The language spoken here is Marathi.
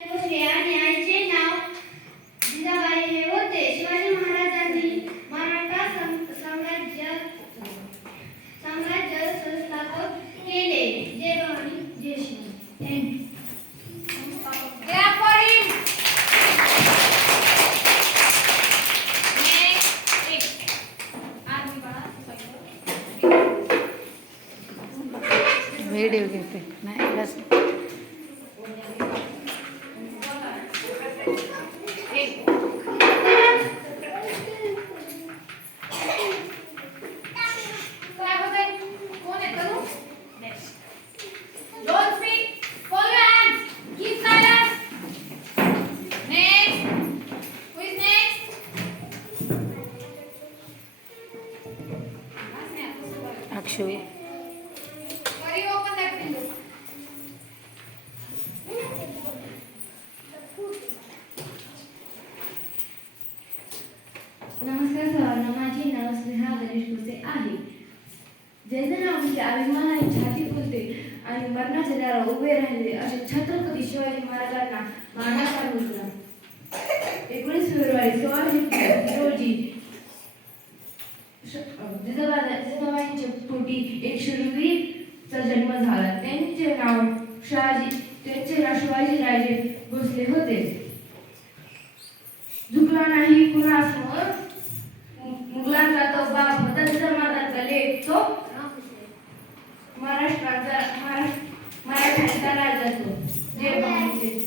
आणि आईचे नाव जिजाबाई हे होते शिवाजी महाराजांनी मराठा साम्राज्य साम्राज्य संस्थापक केले जय भवानी जय शिवाजी व्हिडिओ घेते. नाही बघा. अक्षय Can you open that window? नमस्कार सर्वांना माझे नाव स्नेहा गणेश भोसे आहे. जयजनावली अभिमानाने छाती फुलते आणि मरणाच्या दारावर उभे राहिले असे छत्रपती शिवाजी महाराजांना मानाचा मुद्रा. एकोणीस फेब्रुवारी सोळाशे रोजी श- जिजाबा- जिजाबाईंच्या पोटी एक शूरवीरचा जन्म झाला. त्यांचे नाव शहाजी त्यांचे नाव शिवाजी राजे भोसले होते. झुकला नाही कुणासमोर? तो महाराष्ट्राचा महाराष्ट्र मराठ्यांचा राजा तो. जय भवानी